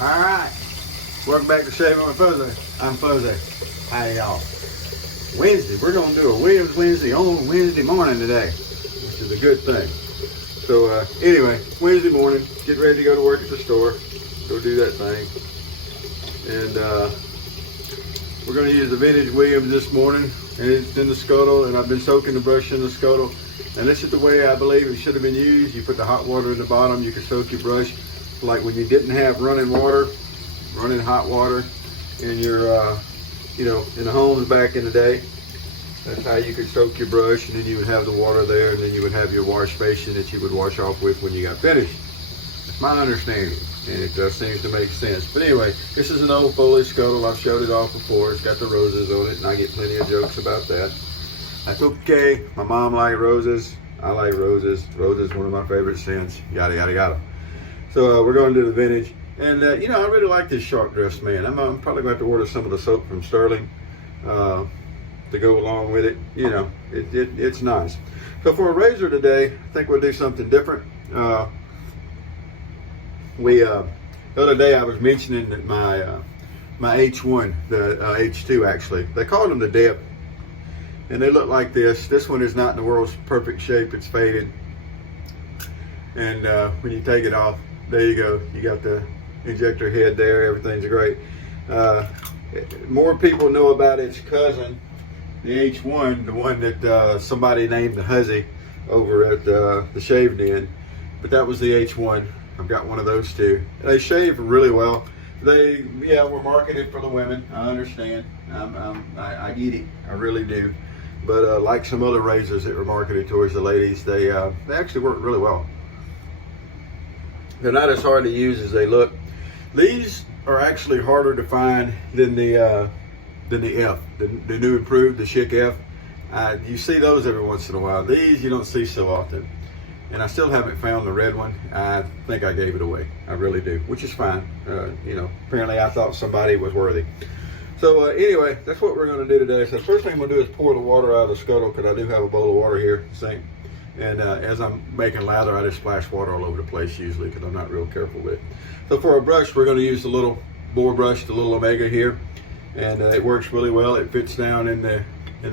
All right, welcome back to Shaving with Fose. I'm Fose. How y'all? Wednesday, we're gonna do a Williams Wednesday on Wednesday morning today, which is a good thing. So anyway, Wednesday morning, get ready to go to work at the store, go do that thing. And we're gonna use the vintage Williams this morning, and it's in the scuttle, and I've been soaking the brush in the scuttle. And this is the way I believe it should have been used. You put the hot water in the bottom, you can soak your brush like when you didn't have running water, running hot water in your, in the homes back in the day. That's how you could soak your brush, and then you would have the water there, and then you would have your wash basin that you would wash off with when you got finished. That's my understanding, and it seems to make sense. But anyway, this is an old Foley scuttle. I've showed it off before. It's got the roses on it, and I get plenty of jokes about that. That's okay. My mom liked roses. I like roses. Roses, one of my favorite scents. Yada, yada, yada. So we're going to do the vintage. And, I really like this shark dress, man. I'm probably going to have to order some of the soap from Sterling to go along with it. It's nice. So for a razor today, I think we'll do something different. The other day I was mentioning that my H1, the H2 actually, they called them the Dip. And they look like this. This one is not in the world's perfect shape. It's faded. And when you take it off, there you go. You got the injector head there. Everything's great. More people know about its cousin, the H1, the one that somebody named the Huzzy over at the Shave Den. But that was the H1. I've got one of those too. They shave really well. They, were marketed for the women. I understand. I get it. I really do. But like some other razors that were marketed towards the ladies, they actually work really well. They're not as hard to use as they look. These are actually harder to find than the F, the new improved, the Schick F. You see those every once in a while. These you don't see so often. And I still haven't found the red one. I think I gave it away. I really do, which is fine. Apparently I thought somebody was worthy. So anyway, that's what we're going to do today. So the first thing we'll do is pour the water out of the scuttle, because I do have a bowl of water here, sink. And as I'm making lather, I just splash water all over the place usually, because I'm not real careful with it. So for our brush, we're going to use the little boar brush, the little Omega here. And it works really well. It fits down in the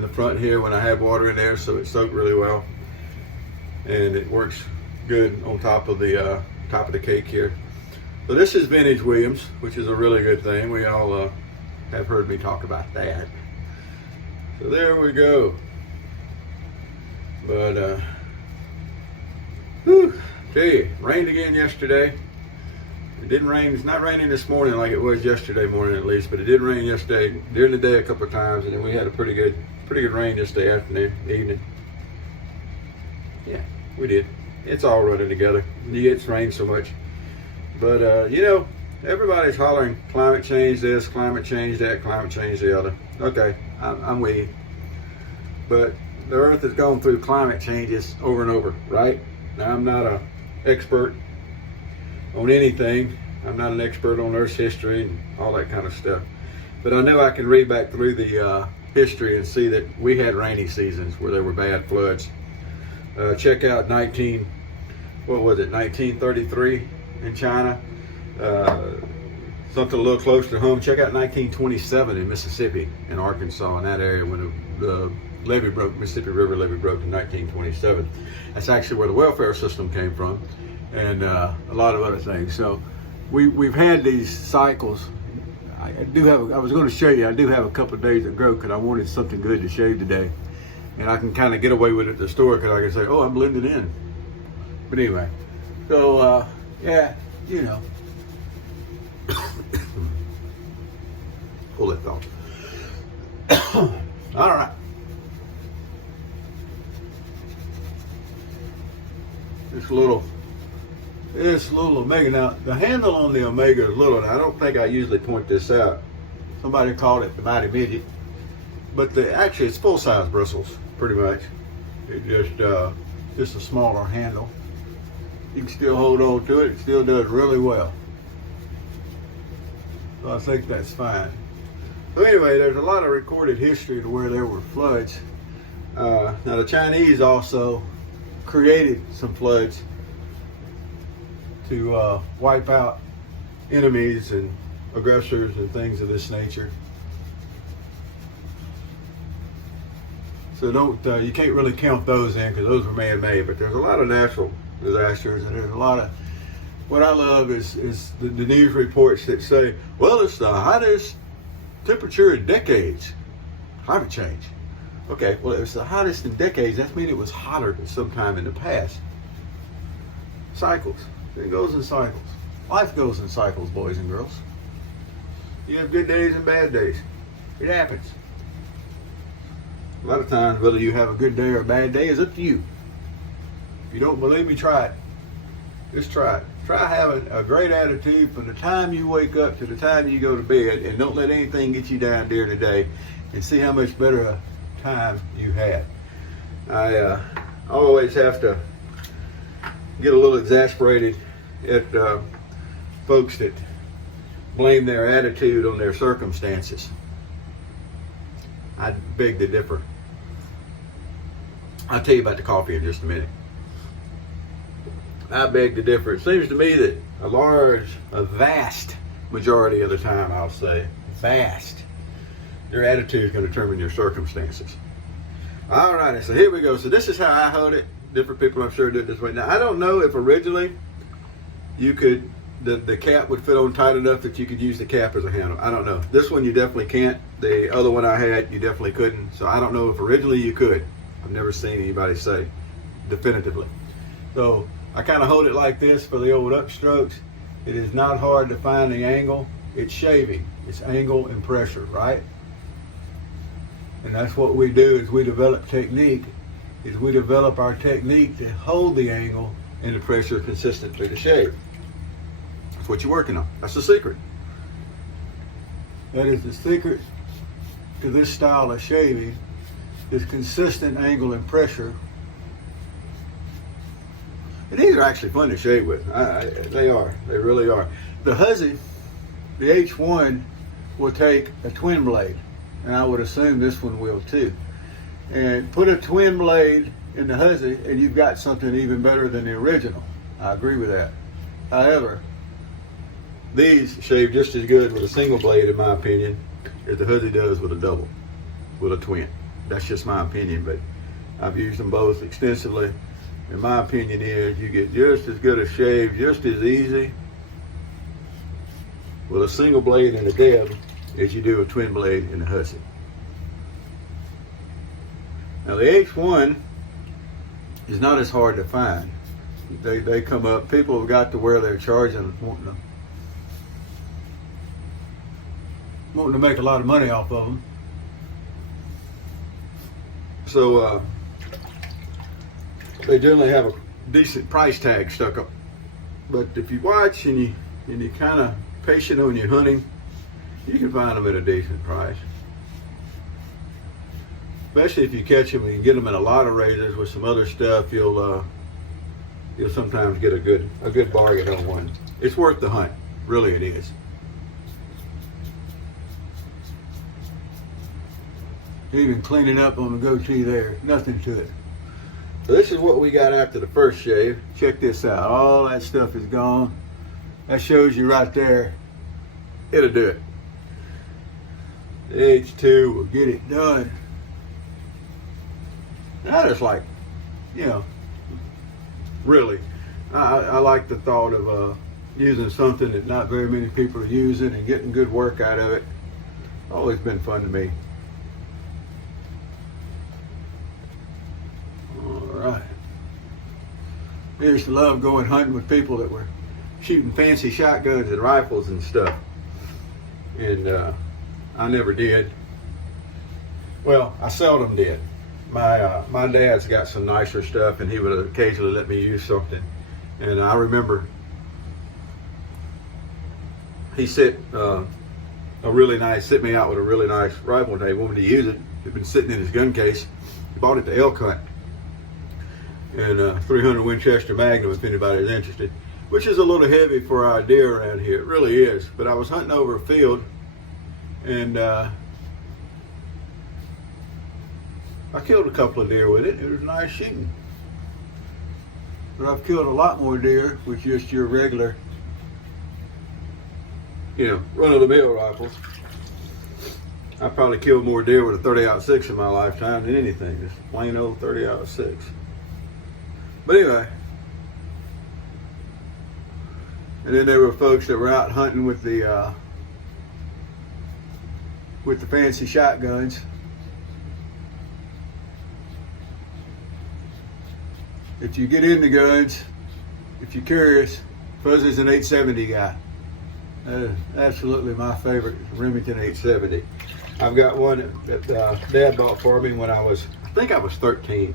front here when I have water in there, so it's soaked really well. And it works good on top of the cake here. So this is vintage Williams, which is a really good thing. We all have heard me talk about that. So there we go. But tell you, rained again yesterday. It didn't rain. It's not raining this morning like it was yesterday morning at least, but it did rain yesterday during the day a couple of times, and then we had a pretty good rain yesterday afternoon, evening. Yeah, we did. It's all running together. It's rained so much. But everybody's hollering climate change this, climate change that, climate change the other. Okay, I'm with you. But the earth has gone through climate changes over and over, right? Now, I'm not an expert on anything. I'm not an expert on Earth's history and all that kind of stuff. But I know I can read back through the history and see that we had rainy seasons where there were bad floods. Check out 1933 in China. Something a little close to home. Check out 1927 in Mississippi and Arkansas, in that area when the levee broke, Mississippi River levee broke in 1927. That's actually where the welfare system came from, and a lot of other things. So we've had these cycles. I was going to show you, I do have a couple of days of growth because I wanted something good to shave today. And I can kind of get away with it at the store because I can say, oh, I'm blended in. But anyway, so pull that off. All right. This little Omega. Now, the handle on the Omega is little, and I don't think I usually point this out. Somebody called it the Mighty Midget. But actually, it's full-size bristles, pretty much. It just a smaller handle. You can still hold on to it. It still does really well. So I think that's fine. So anyway, there's a lot of recorded history to where there were floods. Now the Chinese also created some floods to wipe out enemies and aggressors and things of this nature. So you can't really count those in because those were man-made, but there's a lot of natural disasters, and there's a lot of, what I love is the news reports that say, well, it's the hottest temperature in decades. Climate change. Okay, well, it was the hottest in decades. That means it was hotter than sometime in the past. Cycles. It goes in cycles. Life goes in cycles, boys and girls. You have good days and bad days. It happens. A lot of times, whether you have a good day or a bad day is up to you. If you don't believe me, try it. Just try it. Try having a great attitude from the time you wake up to the time you go to bed, and don't let anything get you down there today, and see how much better a time you had. I always have to get a little exasperated at folks that blame their attitude on their circumstances. I beg to differ. I'll tell you about the coffee in just a minute. I beg to differ. It seems to me that a vast majority of the time, I'll say, their attitude is going to determine your circumstances. All right, so here we go. So this is how I hold it. Different people, I'm sure, do it this way. Now, I don't know if originally you could, the cap would fit on tight enough that you could use the cap as a handle. I don't know. This one you definitely can't. The other one I had, you definitely couldn't. So I don't know if originally you could. I've never seen anybody say definitively. So I kind of hold it like this for the old upstrokes. It is not hard to find the angle. It's shaving. It's angle and pressure, right? And that's what we do is we develop technique. We develop our technique to hold the angle and the pressure consistently to shave. That's what you're working on. That's the secret. That is the secret to this style of shaving, is consistent angle and pressure. And these are actually fun to shave with. They are. They really are. The Huzzy, the H1, will take a twin blade, and I would assume this one will too. And put a twin blade in the Huzzy, and you've got something even better than the original. I agree with that. However, these shave just as good with a single blade, in my opinion, as the Huzzy does with a double, with a twin. That's just my opinion, but I've used them both extensively. And my opinion is you get just as good a shave, just as easy with a single blade and a deb as you do a twin blade in the Huzzy. Now the H1 is not as hard to find. They come up, people have got to where they're charging, wanting to make a lot of money off of them. So they generally have a decent price tag stuck up. But if you watch and you kind of patient on your hunting, you can find them at a decent price. Especially if you catch them and you get them in a lot of razors with some other stuff, you'll sometimes get a good bargain on one. It's worth the hunt, really it is. Even cleaning up on the goatee there, nothing to it. So this is what we got after the first shave. Check this out, all that stuff is gone. That shows you right there, it'll do it. The H2 will get it done. I just like, really, I like the thought of using something that not very many people are using and getting good work out of it. Always been fun to me. All right. I used to love going hunting with people that were shooting fancy shotguns and rifles and stuff. And I never did. Well, I seldom did. My dad's got some nicer stuff, and he would occasionally let me use something. And I remember he set me out with a really nice rifle, and he wanted to use it. It'd been sitting in his gun case. He bought it to elk hunt, and 300 Winchester Magnum, if anybody's interested, which is a little heavy for our deer around here. It really is. But I was hunting over a field, and I killed a couple of deer with it. It was nice shooting. But I've killed a lot more deer with just your regular run-of-the-mill rifles. I probably killed more deer with a 30-06 in my lifetime than anything, just plain old 30-06. But anyway, and then there were folks that were out hunting with the fancy shotguns. If you get into guns, if you're curious, Fuzzy's an 870 guy. That is absolutely my favorite, Remington 870. I've got one that Dad bought for me when I think I was 13.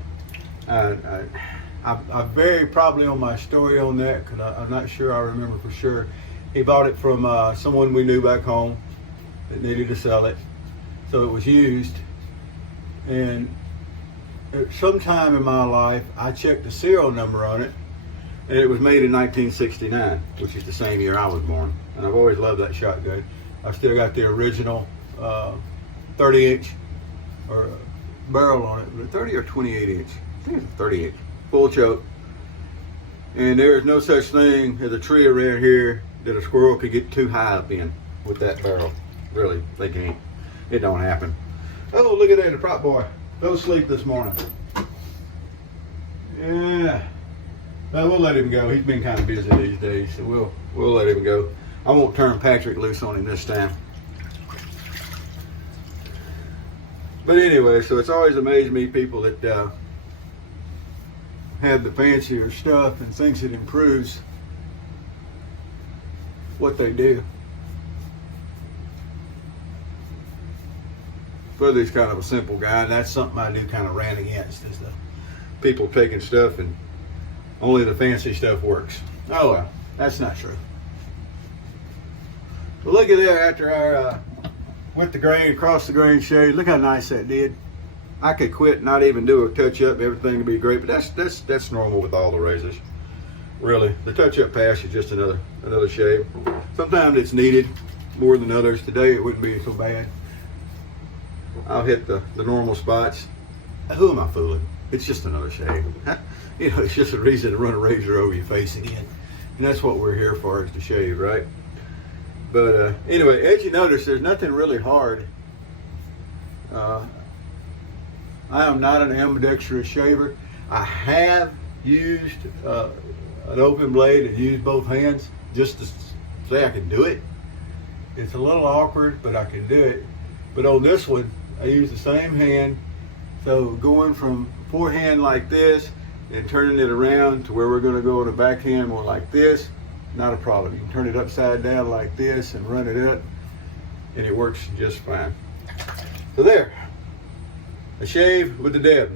I'm very probably on my story on that because I'm not sure I remember for sure. He bought it from someone we knew back home that needed to sell it. So it was used. And at some time in my life, I checked the serial number on it, and it was made in 1969, which is the same year I was born. And I've always loved that shotgun. I've still got the original 30-inch or barrel on it, 30 or 28-inch. I think it's 30-inch, full choke. And there is no such thing as a tree around here that a squirrel could get too high up in with that barrel. Really, they can't. It don't happen. Oh, look at that, the prop boy. Fell asleep this morning. Yeah. But we'll let him go. He's been kind of busy these days, so we'll let him go. I won't turn Patrick loose on him this time. But anyway, so it's always amazed me, people that have the fancier stuff and thinks it improves what they do. Fuzzy's kind of a simple guy, and that's something I do kind of ran against, is the people taking stuff and only the fancy stuff works. Oh well, that's not true. But look at there after our with the grain, across the grain shade. Look how nice that did. I could quit and not even do a touch up, everything would be great, but that's normal with all the razors. Really, the touch up pass is just another shave. Sometimes it's needed more than others. Today it wouldn't be so bad. I'll hit the normal spots. Who am I fooling? It's just another shave. It's just a reason to run a razor over your face again. And that's what we're here for, is to shave, right? But anyway, as you notice, there's nothing really hard. I am not an ambidextrous shaver. I have used an open blade and used both hands just to say I can do it. It's a little awkward, but I can do it. But on this one, I use the same hand. So going from forehand like this and turning it around to where we're going to go in the backhand more like this, not a problem. You can turn it upside down like this and run it up, and it works just fine. So there, a shave with the Deb.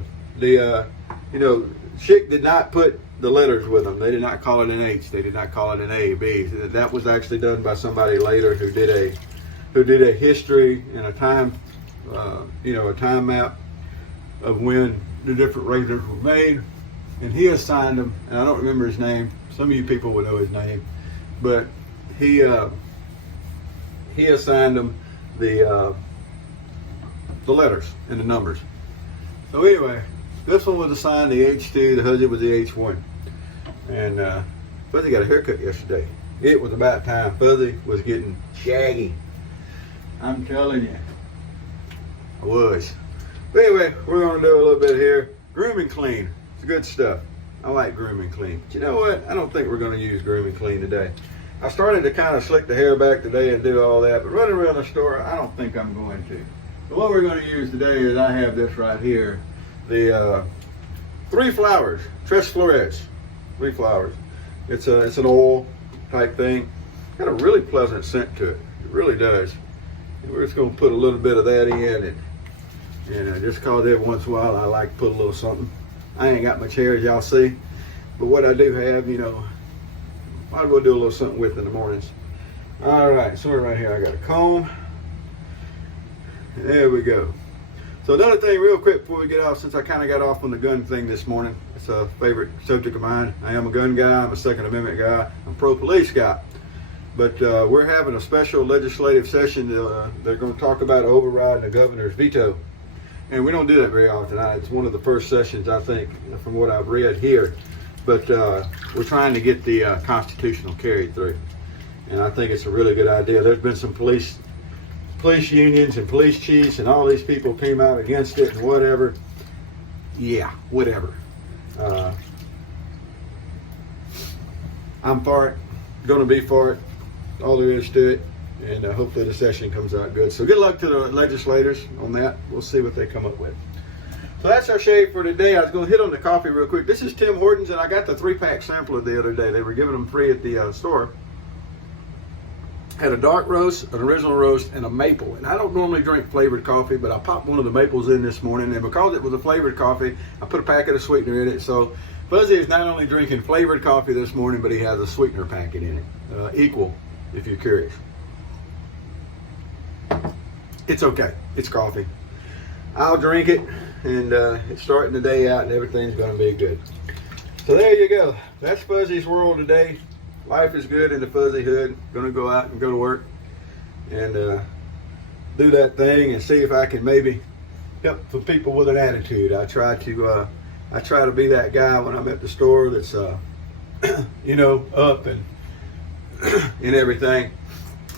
Schick did not put the letters with them. They did not call it an H. They did not call it an A, B. That was actually done by somebody later who did a history and a time, a time map of when the different razors were made, and he assigned them. And I don't remember his name. Some of you people would know his name, but he assigned them the letters and the numbers. So anyway, this one was assigned the H2, the Huzzy was the H1. And Fuzzy got a haircut yesterday. It was about time. Fuzzy was getting shaggy. I'm telling you, I was. But anyway, we're gonna do a little bit here. Groom and clean, it's good stuff. I like groom and clean. But you know what? I don't think we're gonna use groom and clean today. I started to kind of slick the hair back today and do all that, but running around the store, I don't think I'm going to. So what we're gonna use today is, I have this right here, the 3 flowers, Tres Florets, 3 flowers. It's an oil type thing. Got a really pleasant scent to it. It really does. And we're just gonna put a little bit of that in, and just cause every once in a while I like to put a little something. I ain't got much hair, as y'all see, but what I do have, might as well do a little something with in the mornings. All right, so right here I got a comb. There we go. So another thing real quick before we get off, since I kind of got off on the gun thing this morning, it's a favorite subject of mine. I am a gun guy, I'm a Second Amendment guy, I'm a pro-police guy. But we're having a special legislative session. They're going to talk about overriding the governor's veto. And we don't do that very often. It's one of the first sessions, I think, from what I've read here. But we're trying to get the constitutional carried through. And I think it's a really good idea. There's been some police unions and police chiefs and all these people came out against it and whatever. Yeah, whatever. I'm for it. Going to be for it. All there is to it. And hopefully the session comes out good. So good luck to the legislators on that. We'll see what they come up with. So that's our shave for today. I was going to hit on the coffee real quick. This is Tim Hortons, and I got the 3-pack sampler the other day. They were giving them free at the store. Had a dark roast, an original roast, and a maple. And I don't normally drink flavored coffee, but I popped one of the maples in this morning. And because it was a flavored coffee, I put a packet of sweetener in it. So Fuzzy is not only drinking flavored coffee this morning, but he has a sweetener packet in it. Equal, if you're curious. It's okay. It's coffee. I'll drink it, and it's starting the day out, and everything's going to be good. So there you go. That's Fuzzy's world today. Life is good in the Fuzzy hood. Going to go out and go to work and do that thing and see if I can maybe help some people with an attitude. I try to be that guy when I'm at the store that's you know, up and and everything.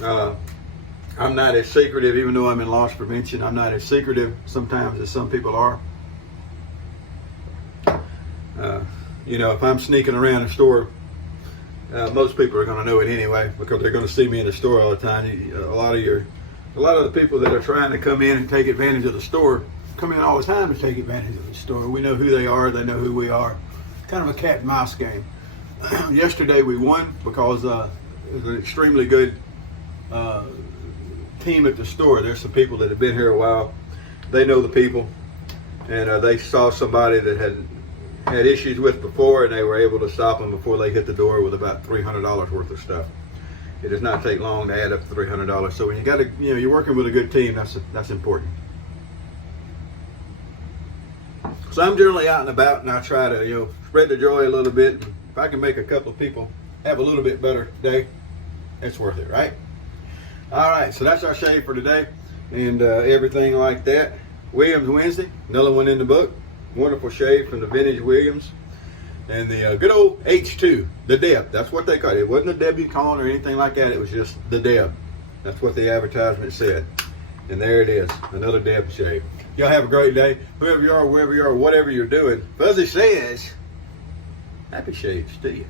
I'm not as secretive, even though I'm in loss prevention. I'm not as secretive sometimes as some people are. You know, if I'm sneaking around the store, most people are going to know it anyway because they're going to see me in the store all the time. A lot of the people that are trying to come in and take advantage of the store come in all the time to take advantage of the store. We know who they are. They know who we are. Kind of a cat and mouse game. Yesterday we won because it was an extremely good team at the store. There's some people that have been here a while. They know the people, and they saw somebody that had issues with before, and they were able to stop them before they hit the door with about $300 worth of stuff. It does not take long to add up to $300. So when you got to, you know, you're working with a good team, that's important. So I'm generally out and about, and I try to, you know, spread the joy a little bit. If I can make a couple of people have a little bit better day, it's worth it, right? All right, so that's our shave for today, and everything like that. Williams Wednesday, another one in the book. Wonderful shave from the Vintage Williams. And the good old H2, the Deb. That's what they call it. It wasn't a debutante or anything like that. It was just the Deb. That's what the advertisement said. And there it is, another Deb shave. Y'all have a great day. Whoever you are, wherever you are, whatever you're doing. Fuzzy says, happy shaves to you.